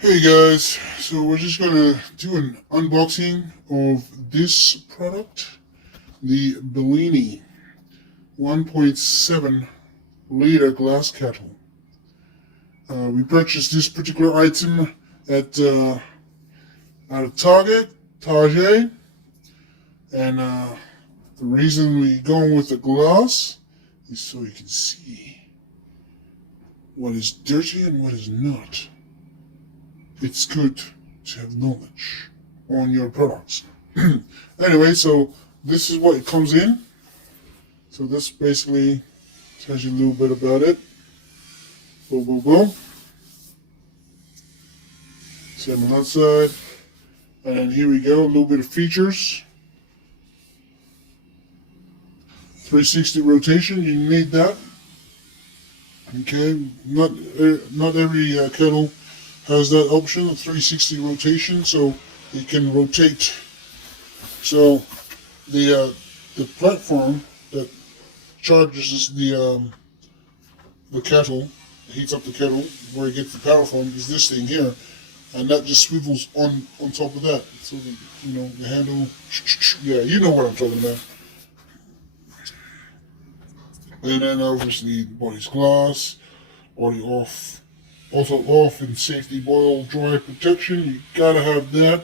Hey guys, so we're just gonna do an unboxing of this product, the Bellini 1.7 liter glass kettle. We purchased this particular item at at a Target, and the reason we going with the glass is so you can see what is dirty and what is not. It's good to have knowledge on your products. Anyway, so this is what it comes in. So this basically tells you a little bit about it. Boom, boom, boom. Same on that side. And then here we go, a little bit of features. 360 rotation, you need that. Okay, not every kettle has that option of 360 rotation, so it can rotate. So the platform that charges the kettle, heats up the kettle, where it gets the power from, is this thing here, and that just swivels on top of that. So the handle, yeah, you know what I'm talking about. And then obviously body's glass, body off. Also off and safety boil dry protection. You gotta have that.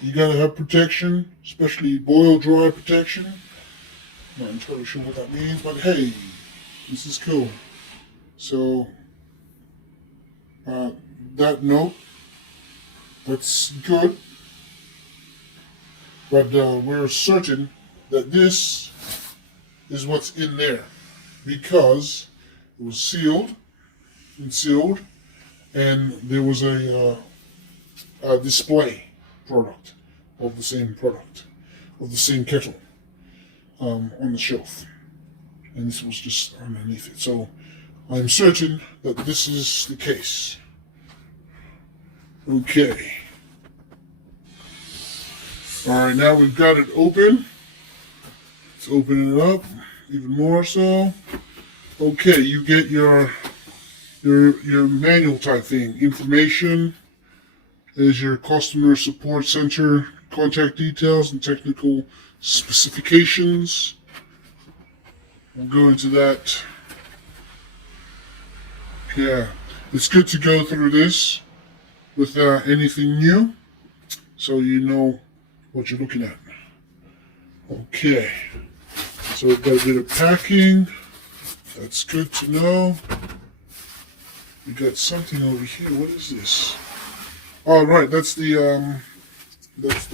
You gotta have protection, especially boil dry protection. I'm not entirely sure what that means, but hey, this is cool. So that note, that's good. But we're certain that this is what's in there because it was sealed, and there was a display product of the same kettle on the shelf, and this was just underneath it. So I'm certain that this is the case. Okay. All right, now we've got it open. Let's open it up even more so. Okay, you get your manual type thing. Information is your customer support center contact details and technical specifications. We'll go into that. Yeah, it's good to go through this with anything new, so you know what you're looking at. Okay, so we've got a bit of packing. That's good to know. We got something over here. What is this? Oh, right. That's the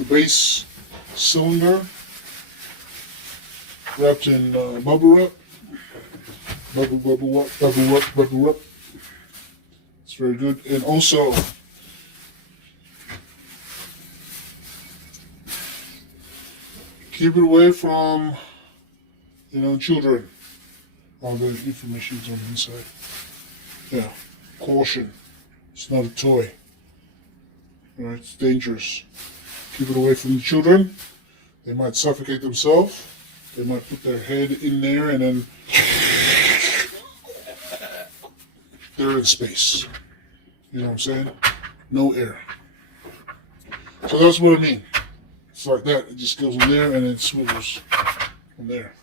base cylinder wrapped in bubble wrap. Bubble wrap. It's very good. And also, keep it away from children. All the information's on the inside. Yeah. Caution. It's not a toy. Alright, it's dangerous. Keep it away from the children. They might suffocate themselves. They might put their head in there and then they're in space. You know what I'm saying? No air. So that's what I mean. It's like that. It just goes in there and it swivels from there.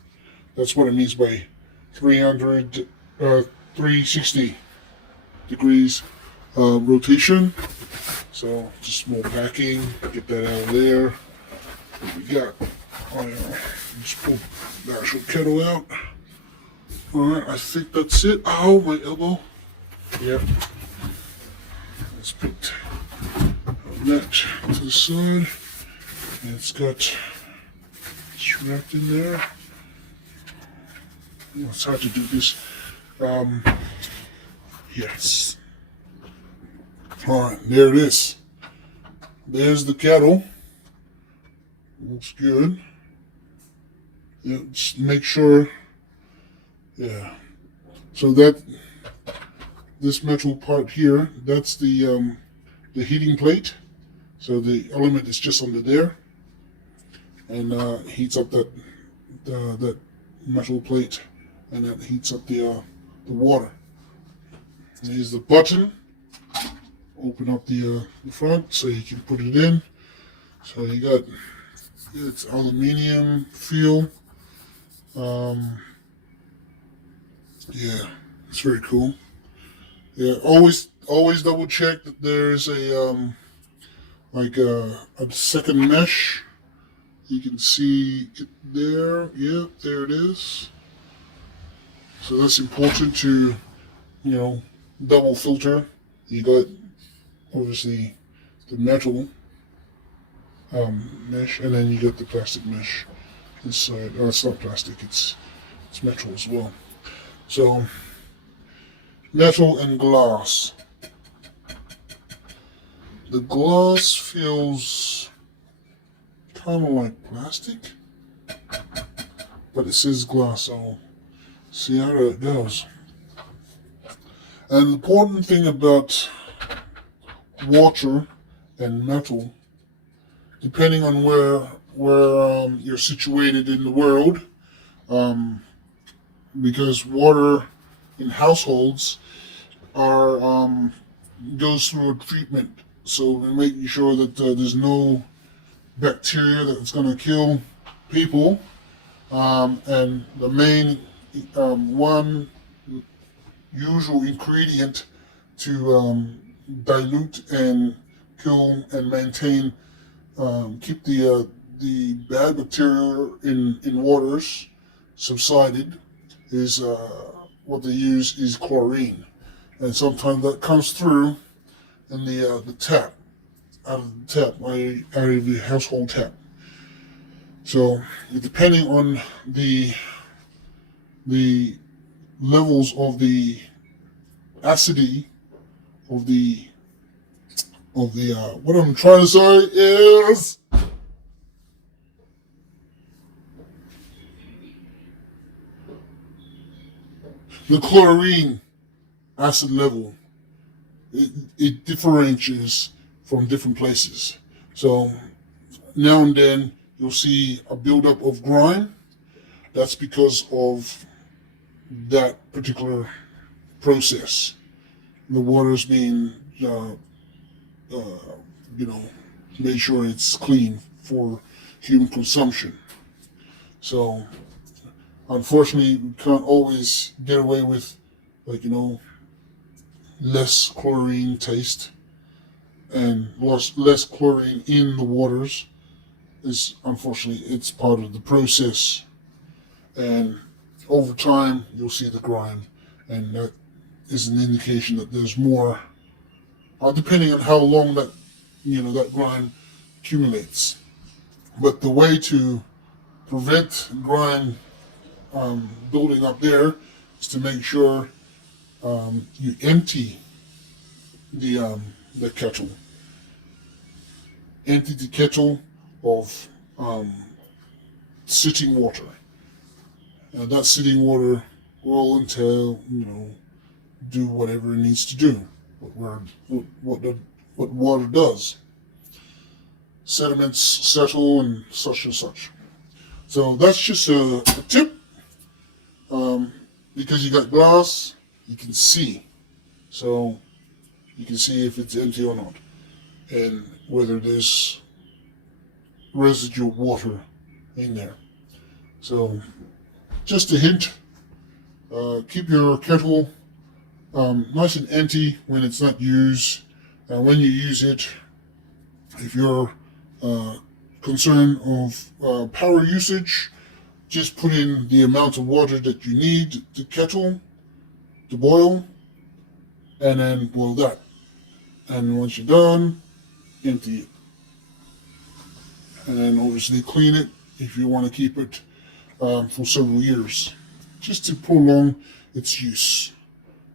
That's what it means by 360 degrees rotation. So just more packing, get that out of there. What we got? Oh yeah, just pull the actual kettle out. Alright, I think that's it. Ow, my elbow. Yep. Let's put that to the side. And it's got wrapped in there. It's hard to do this. Yes. Alright, there it is. There's the kettle. Looks good. Yeah, just make sure. Yeah. So this metal part here, that's the heating plate. So the element is just under there, and heats up that metal plate, and that heats up the water. Here's the button open up the front so you can put it in. So you got it's aluminium feel. Yeah, it's very cool. Yeah, always double check that there's a second mesh. You can see it there. Yep, there it is. So that's important to, double filter. You got obviously the metal mesh, and then you got the plastic mesh inside. Oh, it's not plastic. It's metal as well. So metal and glass. The glass feels kind of like plastic, but it says glass, so see how it goes. And the important thing about water and metal, depending on where you're situated in the world, because water in households goes through a treatment, so we're making sure that there's no bacteria that's going to kill people, and the main one usual ingredient to dilute and kill and maintain, keep the bad bacteria in waters subsided is what they use is chlorine, and sometimes that comes through in the tap, out of the tap, out of the household tap. So depending on the levels of the acidity of the what I'm trying to say is the chlorine acid level. It differentiates from different places. So now and then you'll see a buildup of grime. That's because of that particular process. The water's being, made sure it's clean for human consumption. So, unfortunately, we can't always get away with, less chlorine taste and less chlorine in the waters. Unfortunately, it's part of the process. And over time, you'll see the grime, and that is an indication that there's more, depending on how long that grime accumulates. But the way to prevent grime building up there is to make sure you empty the kettle. Empty the kettle of sitting water. And that sitting water will until do whatever it needs to do. What water does. Sediments settle and such. So that's just a tip. Because you got glass, you can see. So you can see if it's empty or not, and whether there's residual water in there. So just a hint, keep your kettle nice and empty when it's not used. And when you use it, if you're concerned of power usage, just put in the amount of water that you need the kettle to boil, and then boil that. And once you're done, empty it. And then obviously clean it if you want to keep it for several years, just to prolong its use.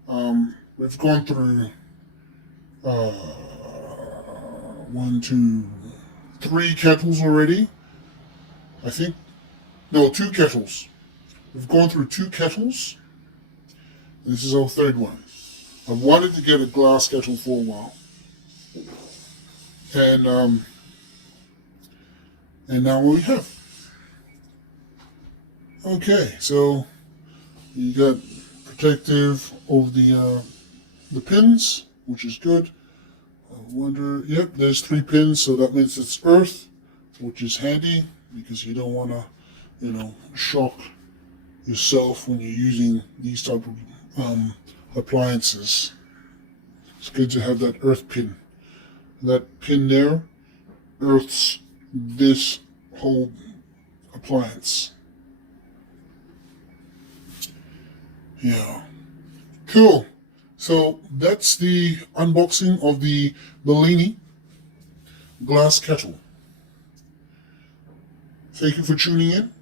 We've gone through 1, 2, 3 kettles already. I think, no, 2 kettles. We've gone through 2 kettles. This is our 3rd one. I've wanted to get a glass kettle for a while. And now we have. Okay, so you got protective of the pins, which is good. wonder, yep, there's 3 pins, so that means it's earth, which is handy because you don't want to, shock yourself when you're using these type of appliances. It's good to have that earth pin. That pin there earths this whole appliance. Yeah. Cool. So that's the unboxing of the Bellini glass kettle. Thank you for tuning in.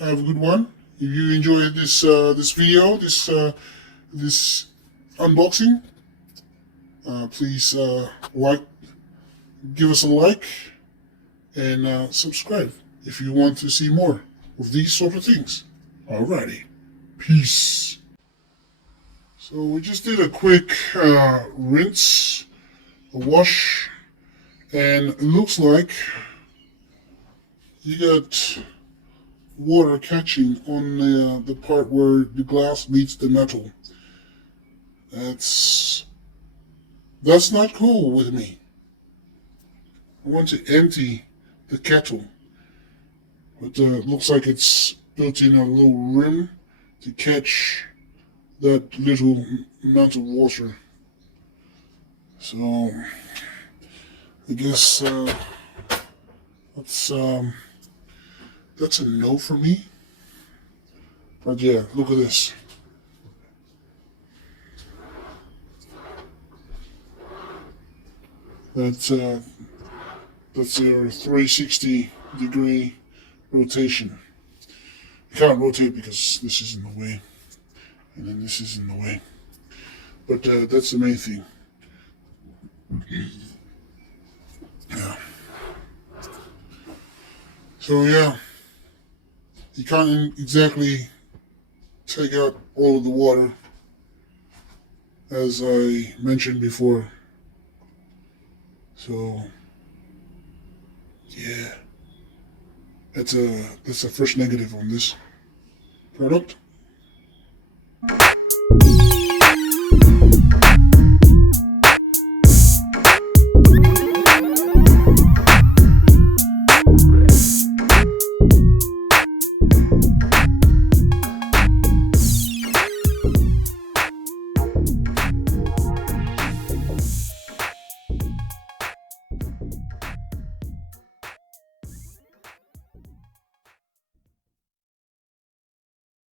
Have a good one. If you enjoyed this video, this unboxing, please give us a like, and subscribe if you want to see more of these sort of things. Alrighty, peace. So we just did a quick rinse, a wash, and it looks like you got water catching on the part where the glass meets the metal. That's not cool with me. I want to empty the kettle, but it looks like it's built in a little rim to catch that little amount of water. So I guess that's a no for me. But yeah, look at this. That's a 360-degree rotation. You can't rotate because this is in the way, and then this is in the way. But that's the main thing. Yeah. So yeah, you can't exactly take out all of the water, as I mentioned before. So yeah, that's a first negative on this product.